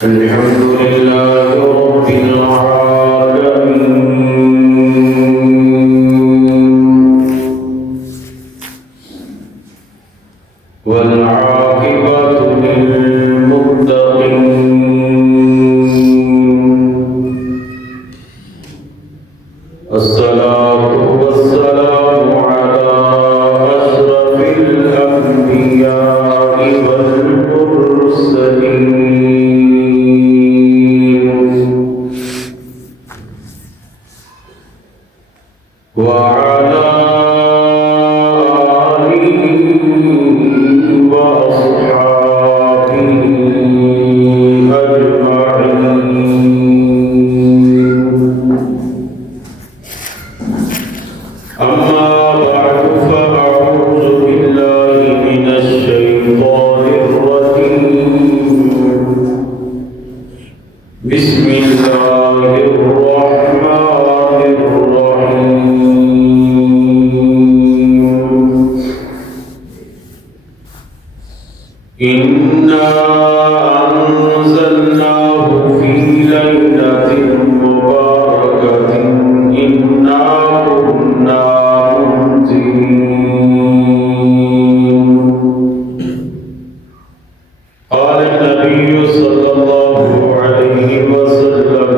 الحمد لله رب العالمين والعاقبة للمتقين الصلاة والسلام على أشرف الأنبياء والمرسلين وعلى آله وأصحابه أجمعين. أما بعد فأعوذ بالله من الشيطان الرجيم. بسم الله الرحمن الرحيم. إنا أنزلناه في ليلة مباركة إنا كنا منذرين. قال النبي صلى الله عليه وسلم: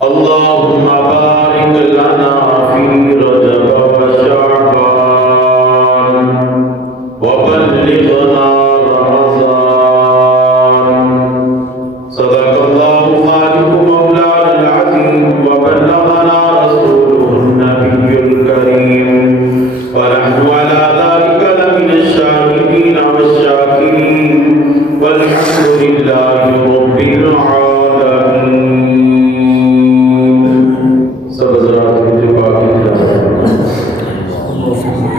اللهم بارك لنا في رجب وشعبان وبلغنا رمضان. صدق الله خالق مولانا العظيم وبلغنا رسوله النبي الكريم ونحن على ذلك لمن الشاهدين والشاكرين والحمد لله رب العالمين. سب حضرات مجھے پاک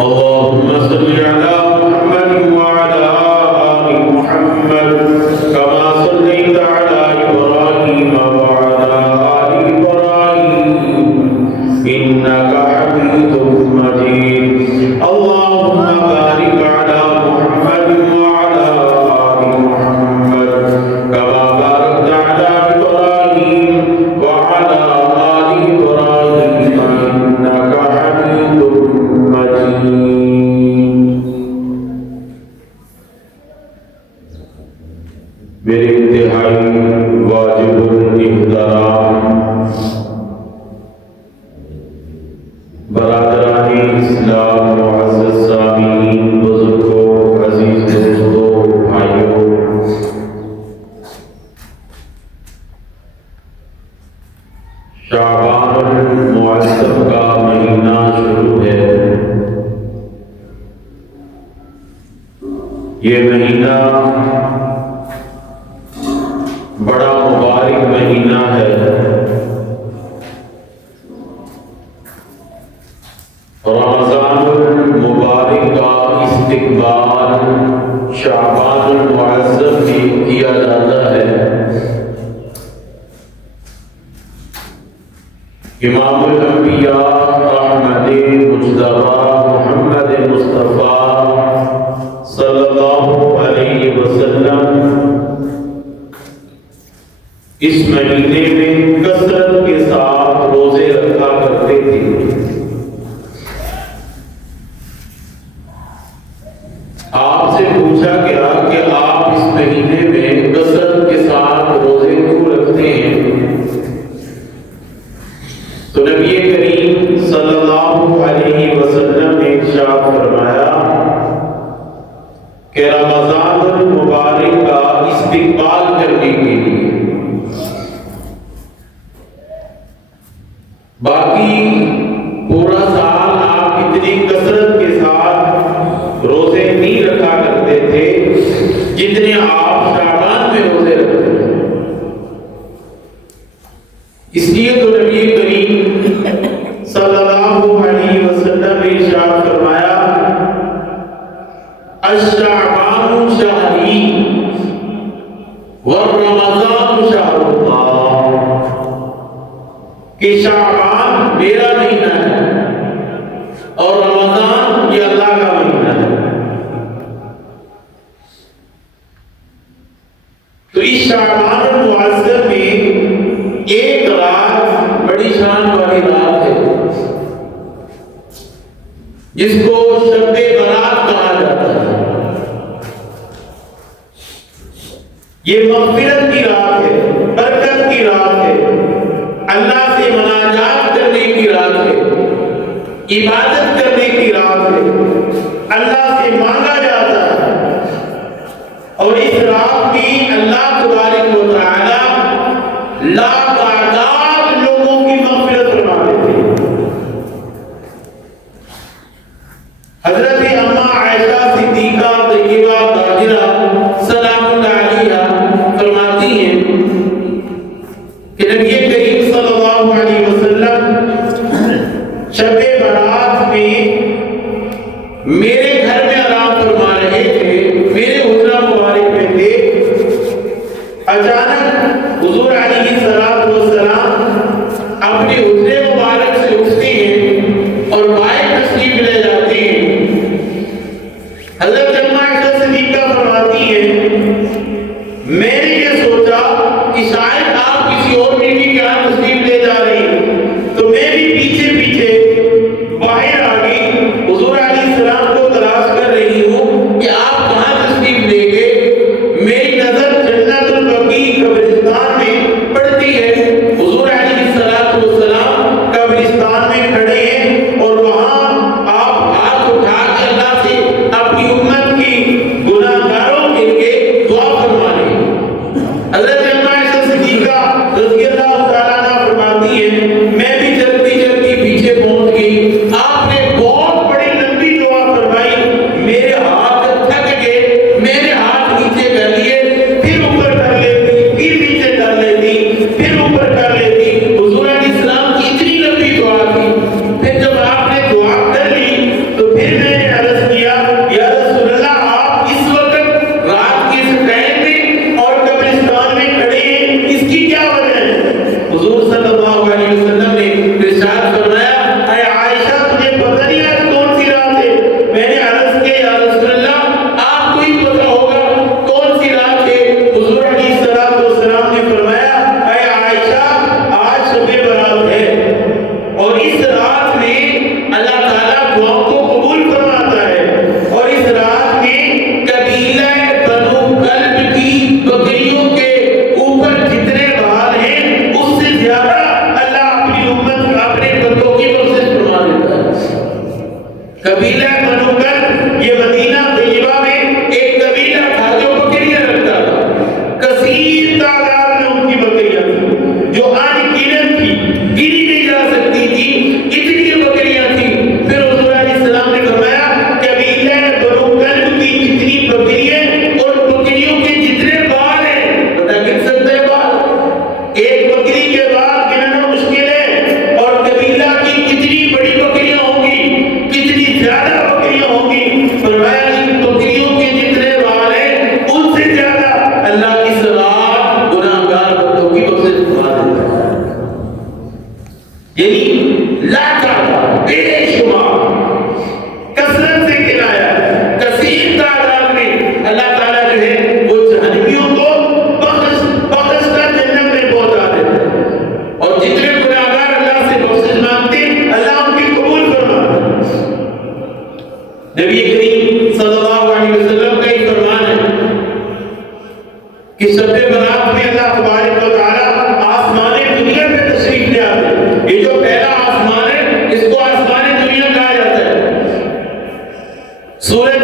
اللهم صل على محمد وعلى آل محمد كما صليت على إبراهيم وعلى آل إبراهيم إنك حميد مجيد. اللهم بارك على محمد وعلى آل محمد كما باركت على إبراهيم وعلى آل إبراهيم إنك حميد مجيد. میرے انتہائی واجب الاحترام برادران اسلام، معزز سامعین، بزرگوں، عزیز دوستوں، بھائیوں، شعبان المعظم کا مہینہ شروع ہے. یہ مہینہ بڑا مبارک مہینہ ہے. رمضان المبارک کا استقبال شعبان المعظم میں کیا جاتا ہے. امام الانبیاء احمد مجتبی محمد مصطفیٰ صلی اللہ علیہ وسلم اس مہینے میں کثرت کے ساتھ روزے رکھا کرتے تھے. آپ سے پوچھا گیا کہ آپ اس مہینے میں کثرت کے ساتھ روزے کیوں رکھتے ہیں؟ تو نبی کریم صلی اللہ علیہ وسلم نے ارشاد فرمایا کہ رمضان المبارک کا استقبال کرنے کے لیے. باقی پورا سال آپ اتنی کثرت کے ساتھ روزے نہیں رکھا کرتے تھے جتنے آپ شعبان میں روزے رکھتے ہیں. اس لیے تو نبی کریم صلی اللہ علیہ وسلم نے ارشاد فرمایا: الشعبان شہری والرمضان شہر اللہ. کہ شعبان میرا مہینہ ہے اور رمضان یہ اللہ کا مہینہ ہے. تو اس شعبان المعظم میں ایک رات بڑی شان والی رات ہے جس کو شب برات کہا جاتا ہے۔ یہ مغفرت کی رات ہے، برکت کی رات ہے، اللہ سے مناجات کرنے کی رات ہے، عبادت کرنے کی رات ہے، اللہ سے مانگا جاتا ہے۔ اور اس رات میں اللہ تبارک و تعالی لاتعداد لوگوں کی مغفرت فرما دیتے ہیں۔ حضرت اماں عائشہ صدیقہ طیبہ طاہرہ سلام اللہ علیہا فرماتی ہیں کہ نبی کریم صلی اللہ علیہ وسلم شب برات میں میرے گھر میں آرام فرما رہے تھے، میرے حجرہ مبارک میں تھے۔ اچانک حضور علیہ الصلوۃ والسلام اپنے حجرے مبارک سے اٹھتے ہیں اور باہر تشریف لے جاتے ہیں۔ حضرت اماں عائشہ صدیقہ فرماتی ہیں میں نے یہ سوچا کہ شاید آپ کسی اور بیوی کے ہاں تشریف لے جا رہی ہیں، تو میں بھی پیچھے پیچھے باہر آ گئی، حضور علیہ السلام کو تلاش کر رہی ہوں کہ آپ کہاں تشریف لے گئے۔ میری نظر جنت البقیع قبرستان میں پڑتی ہے۔ حضور علیہ السلام قبرستان میں کھڑے ہیں اور وہاں آپ ہاتھ اٹھا کے اللہ سے اپنی امت کی گناہگاروں کے لیے دعا فرما رہے ہیں۔ حضرت اماں عائشہ صدیقہ رضی اللہ تعالیٰ عنہا فرماتی ہیں میں بھی جلدی جلدی پیچھے پہنچ گئی۔ آپ نے بہت بڑی لمبی دعا فرمائی، میرے ہاتھ تھک گئے، میرے ہاتھ نیچے کر لیے، پھر اوپر کر لیتی، پھر نیچے کر لیتی، پھر اوپر کر لیتی۔ حضور علیہ السلام کی اتنی لمبی دعا تھی۔ پھر جب آپ نے دعا کر لی تو پھر میں نے عرض کیا یا رسول اللہ آپ اس وقت رات کے اس ٹائم میں اور قبرستان میں کھڑے ہیں، اس کی کیا وجہ ہے؟ حضور صلی اللہ علیہ وسلم نے ارشاد فرمایا اے عائشہ تجھے پتہ نہیں آج کون سی رات ہے؟ میں نے عرض کیا یا رسول اللہ آپ کو ہی پتہ ہوگا کون سی رات ہے۔ حضور علیہ السلام نے فرمایا اے عائشہ آج شب برات ہے اور اس رات میں اللہ تعالیٰ دعاؤں کو قبول فرماتا ہے، اور اس رات میں قبیلہ بنو کلب کی بکریوں کے اوپر جتنے بال ہیں اس سے زیادہ اللہ اپنی امت اپنے بندوں کی بخشش فرما دیتا ہے۔ قبیلہ بنو کلب یہ مدینہ طیبہ میں ایک قبیلہ تھا جو بکریاں رکھتا تھا، کثیر تعداد میں ان کی بکریاں تھیں جو ان گنت تھی، گنی نہیں جا سکتی تھی، اتنی بکریاں تھیں۔ پھر حضور علیہ السلام نے فرمایا قبیلہ بنو کلب کی جتنی بکریاں اور بکریوں کے جتنے بال ہیں، بتا گن سکتے ہیں بال؟ ایک بکری کے بال گننا مشکل ہے، اور قبیلہ کی کتنی بڑی بکریاں ہوں گی، کتنی زیادہ بکریاں ہوں گی۔ فرمایا ان بکریوں کے جتنے بال ہیں ان سے زیادہ اللہ کی رات گناہگار بندوں کی بخشش فرما دیتا ہے۔ یعنی لاکھوں بے شمار کثرت سے گنایا کثیر تعداد میں اللہ تعالیٰ جو ہے وہ جہنمیوں کو بخش کر جنت میں پہنچا دیتا ہے، اور جتنے گناہگار اللہ سے بخشش مانگتے اللہ ان کی قبول فرماتا ہے۔ نبی کریم صلی اللہ علیہ وسلم کا یہ فرمان ہے کہ شب برات میں اللہ تبارک و تعالیٰ آسمان دنیا میں تشریف لے آتے ہیں۔ یہ جو پہلا آسمان ہے اس کو آسمان دنیا کہا جاتا ہے۔ سورج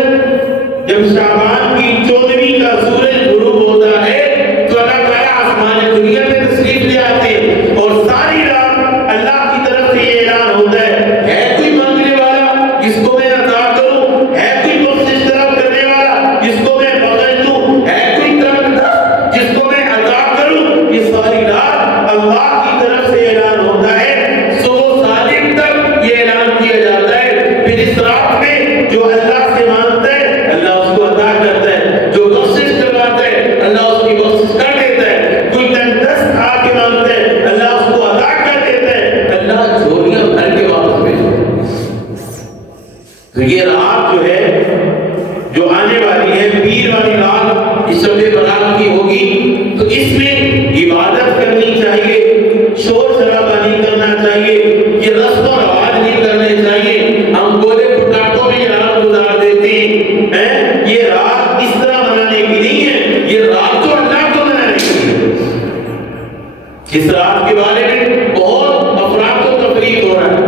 جب شعبان کی 14ویں کا سورج غروب ہوتا ہے تو اللہ تعالیٰ آسمان دنیا میں تشریف لے آتے ہیں، اور ساری رات اللہ کی طرف سے یہ اعلان ہوتا ہے کوئی مانگنے والا جس کو میں عطا کروں، ہے کوئی بخشش طلب کرنے والا جس کو میں بخش دوں، ہے کوئی تنگ دست جس کو میں عطا کروں۔ یہ ساری اس رات کے بارے میں بہت افراد و تفریق ہو رہا ہے.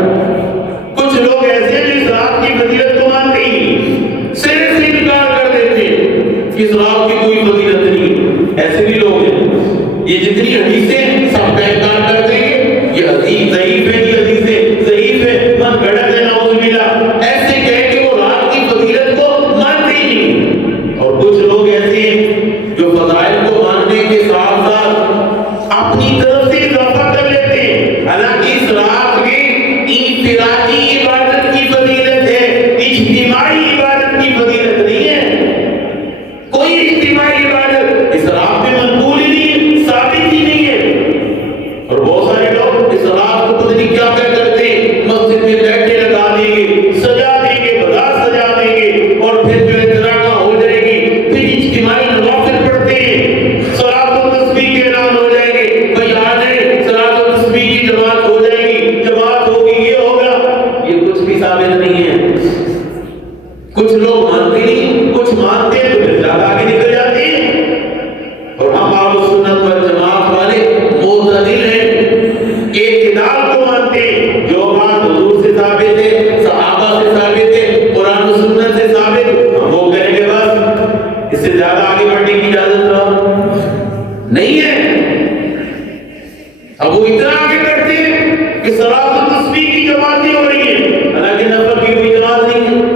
کچھ لوگ ایسے ہیں اس رات کی فضیلت کو مانتے ہی صرف سے انکار کر دیتے ہیں کہ اس رات کی کوئی فضیلت نہیں. ایسے بھی لوگ ہیں یہ جتنی حدیثیں سب کا انکار کرتے ہیں یہ حدیث ضعیف ہے، یہ حدیثیں ضعیف ہے، من گڑت ہے، نعوذ باللہ ایسے کہہ کے وہ رات کی فضیلت کو مانتے ہی نہیں. اور کچھ لوگ ایسے ہیں جو فضائل کو ماننے کے ساتھ ساتھ اپنی طرف سے اضافہ کر لیتے ہیں. حالانکہ اس رات میں انفرادی عبادت کی فضیلت ہے، اجتماعی عبادت کی فضیلت نہیں ہے. کوئی اجتماعی عبادت اس رات میں منقول ہی نہیں ہے، ثابت ہی نہیں ہے. اور بہت سارے لوگ اس رات کو پتہ نہیں کیا کیا کرتے ہیں، مسجد میں بیٹھے لگا دیں گے، سجا دیں گے، بازار سجا دیں گے اور پھر جو ہے تراغا ہو جائے گی، پھر اجتماعی نوافل پڑھتے ہیں، صلاۃ و تسبیح کے اعلان ہو جائے گے، بھائی آ جائے صلاۃ و تسبیح کی جماعت ہو جائے گی، جماعت ہوگی، یہ ہوگا. یہ کچھ بھی ثابت نہیں ہے. کچھ لوگ مانتے نہیں، کچھ مانتے ہیں تو پھر زیادہ آگے نکل جاتے ہیں. اور ہم اہل سنت والجماعت والے معتدل ہیں، اعتدال کو مانتے ہیں. جو بات حضور سے ثابت ہے، صحابہ سے ثابت ہے، قرآن و سنت سے ثابت، ہم وہ کریں گے بس. اس سے زیادہ آگے بڑھنے کی اجازت نہیں ہے. اب وہ اتنا آگے بڑھتے ہیں کہ صلاۃ و تسبیح کی جماعتیں ہو رہی ہیں، حالانکہ نفل کی کوئی جماعت نہیں ہے.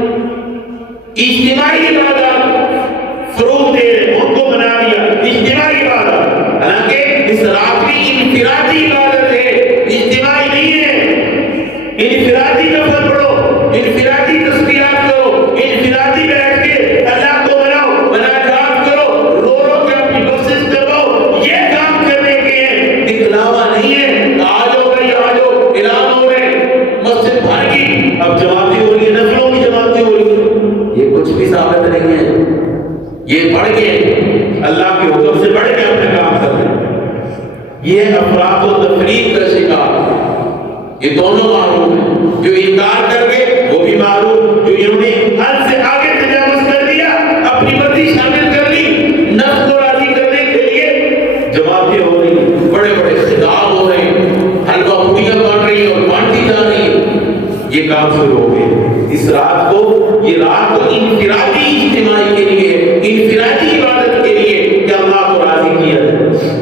اجتماعی عبادت فروغ دے رہے ان کو بنا لیا اجتماعی عبادت، حالانکہ اس رات میں انفرادی عبادت ہے، اجتماعی نہیں ہے. انفرادی نفل پڑھو، انفرادی تسبیحات کرو، انفرادی بیٹھ کے اللہ کو مناؤ، مناجات کرو، رو رو کے اپنی بخشش کرو، یہ کام کرنے کے ہیں. دکھلاوا نہیں ہے. آ جاؤ بھائی آ جاؤ، اعلان ہو رہے ہیں، مسجد بھر گئی، اب جماعتیں ہو رہی ہیں، نفلوں کی جماعتیں ہو رہی ہیں. یہ کچھ بھی ثابت نہیں ہے. یہ بڑھ کے اللہ کے حکم سے بڑھ کے اپنے کام کر رہے ہیں. یہ افراط و تفریق کا شکار. یہ دونوں معروف ہیں. جو انکار کر گئے وہ بھی معروف، جو انہوں نے حد سے آگے تجاوز کر دیا، اپنی مرضی شامل کر لی نفس کو راضی کرنے کے لیے. جماعتیں ہو رہی ہیں، بڑے بڑے خطاب ہو رہے ہیں، حلوہ پوڑیاں بن رہی ہیں اور بانٹی جا رہی ہیں. یہ کام شروع ہو گئے. اس رات کو، یہ رات کو انفرادی اجتماعی کے لیے، انفرادی عبادت کے لیے کہ اللہ کو راضی کیا جائے.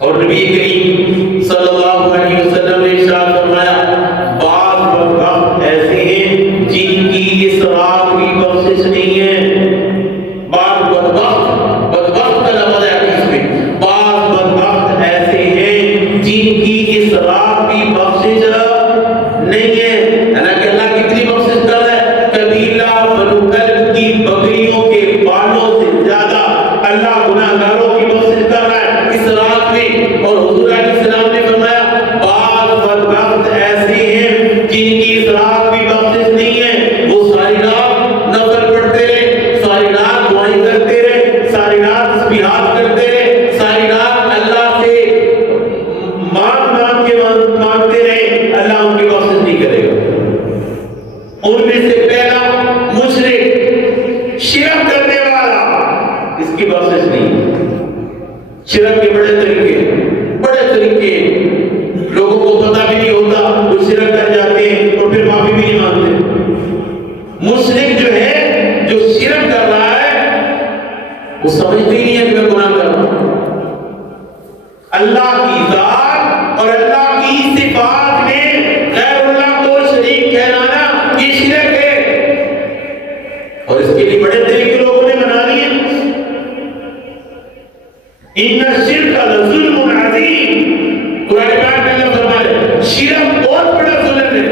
اور نبی کریم صلی اللہ علیہ وسلم نے ارشاد فرمایا بعض بدبخت ایسے ہیں جن کی اس رات کی بخشش نہیں ہے. بعض بدبخت کا لفظ ہے حدیث میں، بعض بدبخت ایسے ہیں جن کی اس رات کی بخشش نہیں ہے. حالانکہ اللہ کتنی بخشش کر رہا ہے، قبیلہ بنو کلب کی بکریوں کے بالوں سے زیادہ اللہ گناہگاروں کی بخشش کر رہا ہے اس رات میں. اور حضور علیہ السلام نے فرمایا بعض بدبخت ایسے ہیں جن کی اس رات کی بخشش نہیں ہے. وہ ساری رات نفل پڑھتے رہے، ساری رات دعائیں کرتے رہے، ساری رات تسبیحات کرتے رہے، ساری رات اللہ سے مانگ کے مانگتے رہے، اللہ ان کی بخشش نہیں کرے گا. ان میں سے پہلا مشرک، شرک کرنے والا، اس کی بخشش نہیں. شرک کے بڑے طریقے لوگوں کو پتہ بھی نہیں ہوتا، وہ شرک کر جاتے ہیں اور پھر معافی بھی نہیں مانگتے. مشرک جو ہے، جو شرک کر رہا ہے، وہ سمجھتے ہی نہیں ہے کہ میں گناہ کر رہا ہوں. اللہ کی ذات اور اللہ کی صفات میں غیر اللہ کو شریک ٹھہرانا یہ شرک ہے. اور اس کے لیے بڑے طریقے لوگوں نے بنا لیے. ان الشرک لظلم عظیم، قرآن پاک میں اللہ فرمایا شرک بہت بڑا ظلم ہے.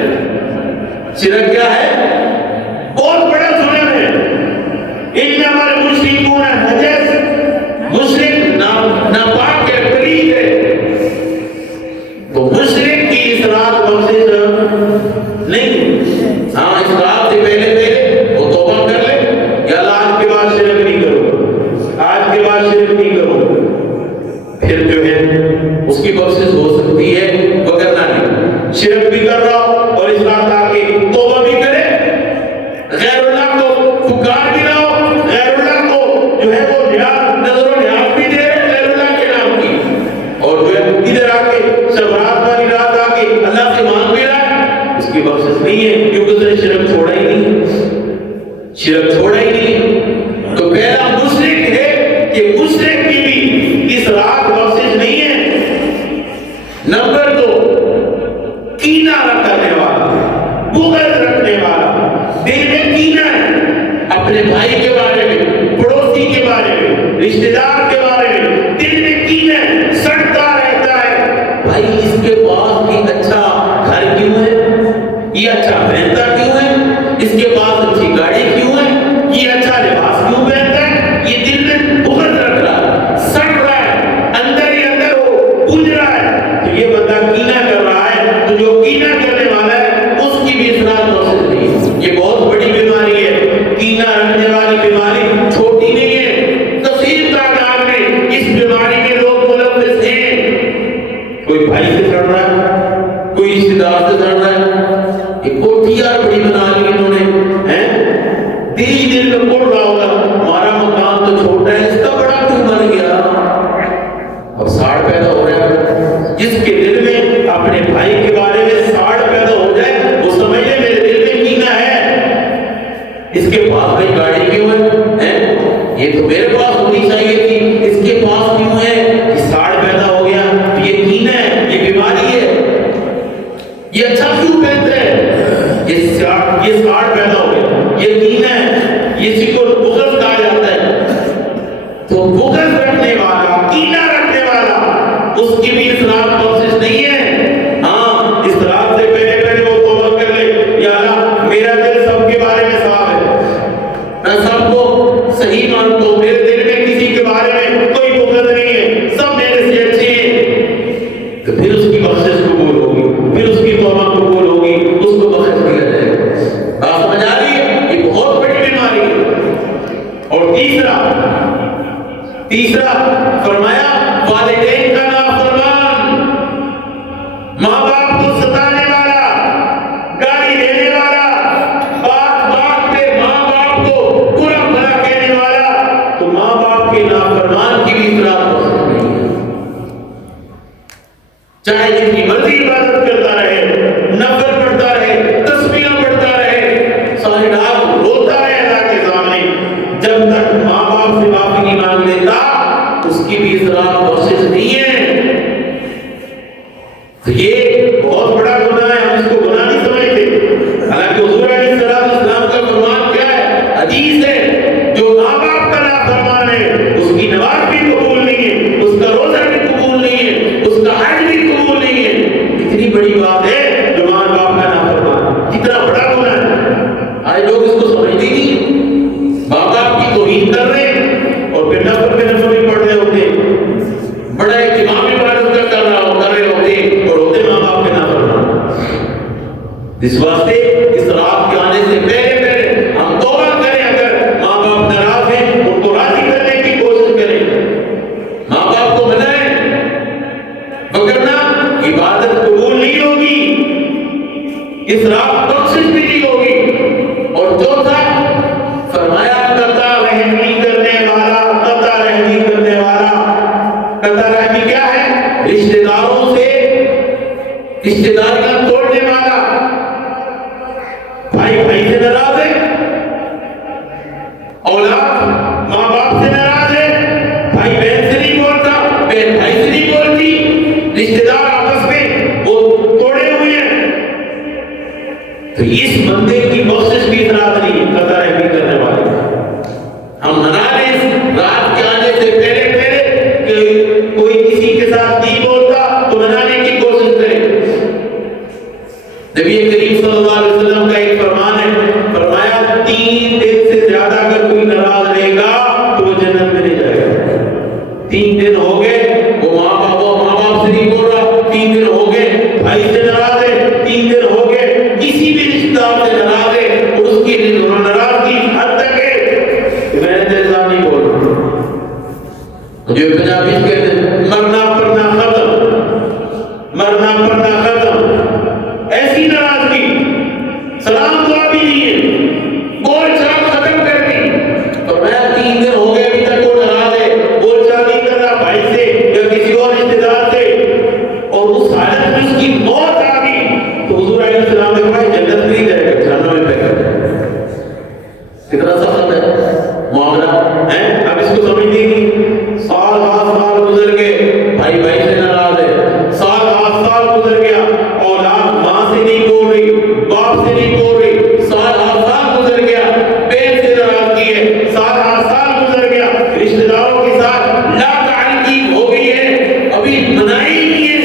شرک کیا ہے؟ بہت بڑا ظلم ہے. انما المشرکون نجس، مشرک ناپاک ہے، پلید ہے. تو مشرک کی اس رات بخشش نہیں. ہاں اس رات سے پہلے وہ توبہ کر لے یا اللہ آج کے بعد شرک نہیں کروں، آج کے بعد شرک نہیں کروں، پھر جو ہے اس کی بخشش ہو سکتی ہے. وگرنہ نہیں. شرک بھی کر رہا ہو اور اس رات آ کے توبہ بھی کرے، غیر اللہ کو پکار بھی رہا ہو، غیر اللہ کو جو ہے وہ نظر و نیاز بھی دے رہے غیر اللہ کے نام کی، اور جو ہے بھائی اس کے پاس یہ اچھا گھر کیوں ہے، یہ اچھا پہنتا کیوں ہے، اس کے پاس اچھی گاڑی کیوں ہے، یہ اچھا لباس کیوں پہنتا ہے، یہ دل میں بغض رکھ رہا ہے، سڑ رہا ہے، اندر ہی اندر وہ بجھ رہا ہے، تو یہ بندہ کینہ کر رہا ہے، تو جو کینہ کرنے والا ہے اس کی بھی اصلاح پروسیس نہیں ہے۔ یہ بہت بڑی بیماری ہے، کینہ رکھنے والی بیماری چھوٹی نہیں ہے، کثیر تعداد میں اس بیماری میں لوگ ملوث ہیں۔ کوئی بھائی سے سڑ رہا ہے، کوئی رشتے دار سے سڑ رہا ہے، ایک کوٹھی یار بڑی بنا لی انہوں نے، تیز دل میں پڑ رہا ہوگا ہمارا مکان تو چھوٹا ہے، اس کا بڑا کیوں بن گیا، اب ساڑ پیدا ہو رہا ہے۔ جس کے دل میں اپنے بھائی کے بارے میں ساڑ پیدا ہو جائے وہ سمجھ لے میرے دل میں کینہ ہے، اس کے پاس بھائی گاڑی کیوں ہے، یہ تو میرے پاس ہونی چاہیے تھی، اس کے پاس کیوں ہے، یہ ساڑ پیدا ہو گیا، یہ کینہ ہے، یہ بیماری ہے۔ یہ اچھا کیوں کہتے ہیں، یہ ساڑ پیدا ہو گیا، یہ کینہ ہے، اسی کو بغض کہا جاتا ہے۔ تو بغض رکھنے والا، کینہ رکھنے والا، اس کی بھی اصلاح پروسیس نہیں ہے۔ ہاں اصلاح سے پہلے پہلے وہ توبہ کر لے، یا اللہ میرا دل سب کے بارے میں صاف ہے، میں سب کو صحیح مانتا ہوں، میرے دل میں کسی کے بارے میں کوئی بغض نہیں ہے، سب میرے سے اچھے ہیں، تو پھر اس کی بخشش قبول ہوگی، پھر اس کی توبہ قبول ہوگی، اس کو بخش دیا جائے گا۔ بات سمجھ آ رہی ہے؟ یہ بہت بڑی بیماری ہے۔ اور تیسرا فرمایا والدین کا نافرمان، ماں باپ کو ستانے والا، گالی دینے والا، بات بات پہ ماں باپ کو برا بھلا کہنے والا، تو ماں باپ کے نافرمان کی بھی اصلاح ہو سکتی ہے۔ چاہے جتنی مرضی عبادت کرتا رہے، نفل پڑھتا رہے، تسبیحاں پڑھتا رہے، ساری رات روتا رہے اللہ کے سامنے، جب تک ماں باپ سے معافی نہیں مانگ لیتا اس کی بھی اصلاح پروسیس نہیں ہے۔ تو یہ بہت بڑا گناہ ہے، ہم اس کو گناہ نہیں سمجھتے، حالانکہ حضور علیہ السلام کا فرمان کیا ہے، حدیث ہے، جو ماں باپ کا نافرمان ہے اس کی نماز بھی قبول نہیں ہے، اس کا روزہ بھی قبول نہیں ہے، اس کا حج بھی قبول نہیں ہے۔ اتنی بڑی بات ہے جو ماں باپ کا نافرمان، کتنا بڑا گناہ ہے، آج لوگ اس کو سمجھتے نہیں، ماں باپ کی توہین کر رہے ہیں اور پھر نفل پہ نفل بھی پڑھ رہے ہوتے ہیں، بڑا اہتمام عبادت کا کر رہے ہوتے ہیں اور ہوتے ماں باپ کے نافرمان۔ اس واسطے اس رات کے آنے سے پہلے پہلے ہم توبہ کریں، اگر ماں باپ ناراض ہیں ان کو راضی کرنے کی کوشش کریں، ماں باپ کو منائیں، وگرنہ عبادت قبول نہیں ہوگی، اس رات بخشش بھی نہیں ہوگی۔ اور چوتھا فرمایا قطع رحمی کرنے والا، قطع رحمی کرنے والا، قطع رحمی کیا ہے، رشتہ داروں سے رشتہ داریاں توڑنے والا، بھائی بھائی سے ناراض ہے، اولاد ماں باپ سے ناراض ہے، بھائی بہن سے نہیں بولتا، بہن بھائی سے نہیں بولتی، رشتہ دار آپس میں وہ توڑے ہوئے ہیں، تو اس بندے کی بخشش بھی اتراض نہیں ہے، قطع رحمی کرنے والے۔ ہم منا لیں اس رات کے آنے سے پہلے پہلے کہ کوئی کسی کے ساتھ نہیں بولتا تو منانے کی کوشش کرے۔ نبی کریم صلی اللہ علیہ وسلم کا ایک فرمان ہے، فرمایا 3 دن سے زیادہ اگر کوئی ناراض رہے گا تو وہ جنت میں نہیں جائے گا۔ 3 دن ہو گئے وہ ماں باپ سے نہیں بول رہا، 3 دن ہو گئے بھائی سے ناراض ہے، 3 دن ہو گئے کسی بھی رشتہ دار سے ناراض ہے، اور اس کی ناراضگی حد تک ہے کہ میں تیرے ساتھ نہیں بول رہا۔ جو پنجابی کہتے ہیں مرنا پڑنا ختم، مرنا پڑنا ختم، ایسی ناراضگی سلام دعا بھی نہیں ہے، بول چال ختم کر دی، اور میں 3 دن ہو گئے ابھی تک وہ ناراض ہے، بول چال نہیں کر رہا بھائی سے یا کسی اور رشتے دار سے، اور اس حالت میں اس کی موت آ گئی، تو حضور علیہ السلام نے کہا جنت نہیں جائے گا، جہنم میں پہنچ جائے گا۔ کتنا سخت ہے معاملہ ہے، اب اس کو سمجھتے نہیں، سال گزر گئے، بھائی بھائی سے ناراض ہے، سال گزر گیا، اولاد ماں سے نہیں بول رہی، باپ سے نہیں بول رہی، سال گزر گیا، بہن سے ناراضگی ہے، سال گزر گیا، رشتہ داروں کے ساتھ لا تعلقی ہو گئی ہے، ابھی منائی نہیں ہے،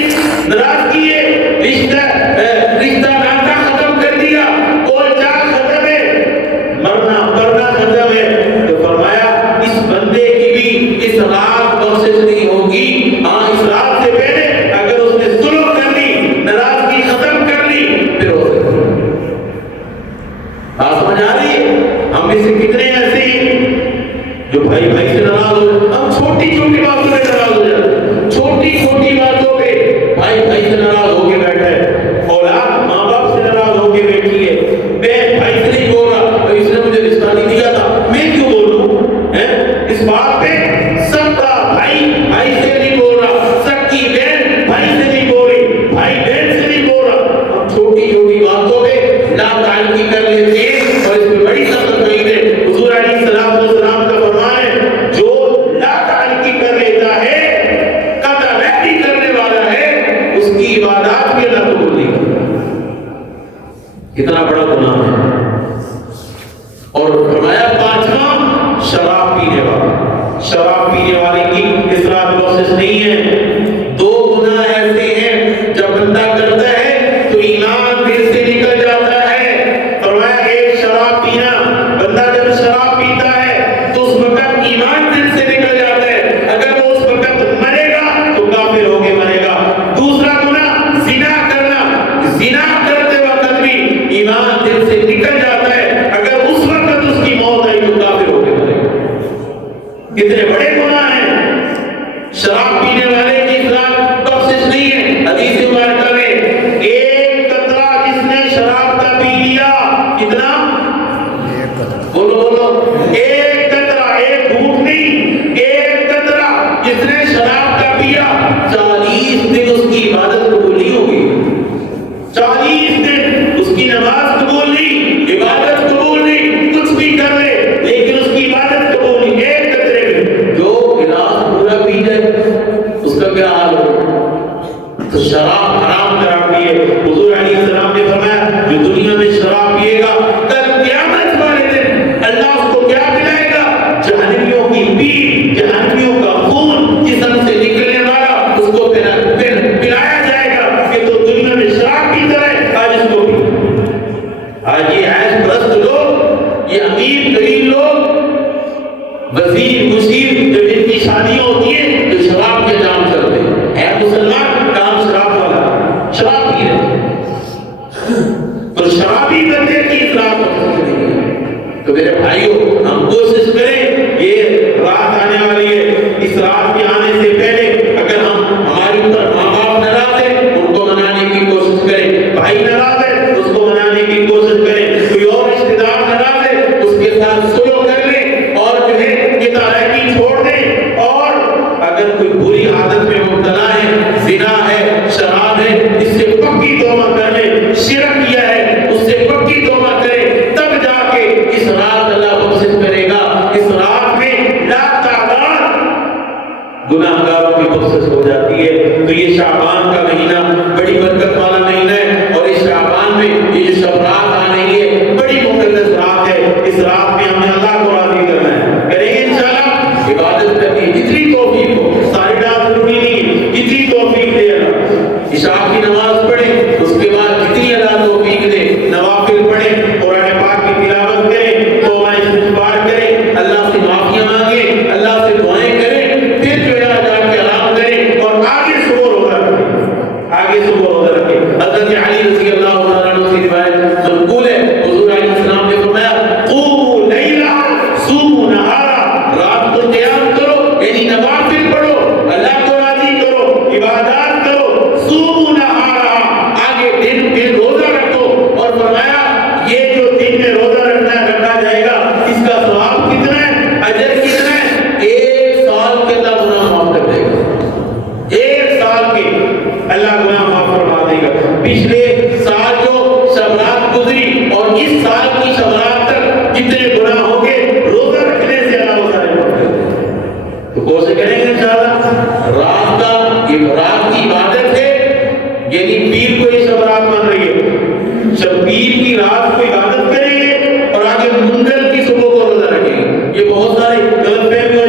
نہیں ہوگی. ہاں اس رات سے پہلے اگر اس نے صلح کر لی, ناراضگی ختم کر لی, پھر ہو سکتا ہے. سمجھ آ رہی ہے؟ ہم میں سے کتنے ایسے ہیں جو بھائی بھائی سے ناراض ہو, ہم چھوٹی چھوٹی باتوں پہ ناراض ہو جاتے ہیں. چھوٹی چھوٹی باتوں پہ بھائی بھائی سے ناراض ہو کے بیٹھا ہے, اولاد ماں باپ سے ناراض ہو کے بیٹھی ہے, بہن بھائی سے نہیں بول رہا, اس نے مجھے رشتہ نہیں دیا تھا, میں کیوں بولوں؟ اس بات پہ سب کا بھائی بھائی سے نہیں بول رہا, سب کی بہن بھائی سے نہیں بول رہی, بھائی بہن سے نہیں بول رہا. ہم چھوٹی چھوٹی باتوں پہ لا تعلقی کر لیتے ہیں, اور اس میں بڑی سخت وعید ہے. حضور علیہ السلام کا فرمان ہے, جو لا تعلقی کر لیتا ہے, قطع رحمی کرنے والا ہے, اس کی عبادات بھی اللہ قبول نہیں کرتا. کتنا بڑا گناہ ہے. اور فرمایا پانچواں, شراب پینے والا. شراب پینے والے کی اصلاح پروسیس نہیں ہے. دو گناہ ایسے ہیں جب بندہ کرتا ہے تو ایمان دل سے نکل جاتا ہے. فرمایا ایک شراب پینا, بندہ جب شراب پیتا ہے تو اس وقت ایمان دل سے نکل جاتا ہے, اگر وہ اس وقت مرے گا تو کافر ہو کے مرے گا. دوسرا گناہ زنا کرنا, زنا کرتے وقت بھی ایمان دل سے نکل جاتا ہے, اگر اس وقت اس کی موت آئی تو کافر ہو کے مرے گا. کتنے بڑے گناہ ہیں. شراب پینے والے کی اصلاح بخشش نہیں ہے. حدیث مبارکہ میں ایک قطرہ جس نے شراب کا پی لیا, کتنا؟ بولو بولو, ایک قطرہ, ایک گھونٹ نہیں, ایک قطرہ جس نے شراب کا پیا, 40 دن اس کی عبادت قبول نہیں ہوگی. 40 دن اس کی نماز قبول نہیں, عبادت قبول نہیں, کچھ بھی کر لے لیکن اس کی عبادت قبول نہیں. ایک قطرے میں جو گلاس پورا پی جائے اس کا کیا حال ہوگا؟ تو شراب حرام قرار دی ہے. حضور علیہ السلام نے فرمایا جو دنیا میں شراب پیے گا, کل قیامت والے دن اللہ اس کو کیا پلائے گا؟ جہنمیوں کی پیٹ, جہنمیوں کا خون جسم سے نکلنے والا, اس کو پھر پلایا جائے گا کہ تو دنیا میں شراب پیتا ہے, آج اس کو پی. آج یہ عیش پرست لوگ, یہ امیر ترین لوگ, وزیر مشیر, جب ان کی شادیاں ہوتی ہیں تو شراب کے جام چلتے ہیں. مسلمان کام شراب والا, شراب پی رہے, اور شرابی بندے کی اصلاح نہیں ہے. تو میرے بھائیوں, ہم کوشش کریں, یہ رات آنے والی ہے, اس رات کے آنے سے پہلے اگر ہم ہماری اوپر ماں باپ ناراض ہیں ان کو منانے کی کوشش کریں, بھائی ناراض ہے اس کو منانے کی کوشش کریں, کوئی اور رشتے دار ناراض ہے اس کے ساتھ سلو کر لیں, اور جو ہے یہ تاریکی چھوڑ دیں. اور اگر کوئی بری عادت میں مبتلا ہے, زنا ہے, شراب ہے, اس سے پکی توبہ کر لیں. شرک کیا ہے اس سے پکی توبہ کریں, تب جا کے اس رات اللہ بخشش کرے گا. اس رات میں لا تعداد گناہگاروں کی بخشش ہو جاتی ہے. تو یہ شعبان کا مہینہ بڑی برکت والا مہینہ ہے, اور اس شعبان میں یہ جو شب رات آ رہی ہے بڑی مقدس رات ہے. اس رات میں ہم نے اللہ کو راضی کرنا ہے, کریں گے انشاءاللہ. عبادت کرنی جتنی توفیق ہو, ساری رات ضروری نہیں, جتنی توفیق دے اللہ. عشاء کی نماز پڑھیں, اس کے بعد جتنی اللہ توفیق دے, نوافل پڑھیں, قرآن پاک کی تلاوت کریں, توبہ استغفار کریں, اللہ سے معافیاں مانگیں, اللہ سے دعائیں کریں, پھر جو ہے جا کے آرام کریں, اور آگے صبح روزہ رکھیں, آگے صبح روزہ رکھیں. حضرت علی رضی اللہ عنہ سے روایت منقول ہے, حضور علیہ السلام نے فرمایا قوموا لیلا صوموا نہارا, رات کو قیام کرو یعنی نوافل پڑھو, اللہ کو راضی کرو, عبادات کرو, صوموا نہارا, آگے دن پھر روزہ رکھو. اور فرمایا یہ جو دن میں روزہ رکھا جائے گا اس کا ثواب کتنا ہے, اجر کتنا ہے؟ 1 سال کے اللہ گناہ معاف کر دے گا. 1 سال کے اللہ گناہ معاف کروا دے گا. پچھلے سال جو شب رات گزری اور اس سال کی شب رات تک جتنے گناہ ہوں گے روزہ رکھنے سے اللہ وہ سارے معاف کر دے گا. تو کوشش کریں گے انشاءاللہ. رات کی عبادت ہے, یعنی پیر کو یہ شب رات مان رہی ہے, جب پیر کی رات کو عبادت کریں گے اور آگے منگل کی صبح کو روزہ رکھیں گے. یہ بہت سارے غلط فہمی ہو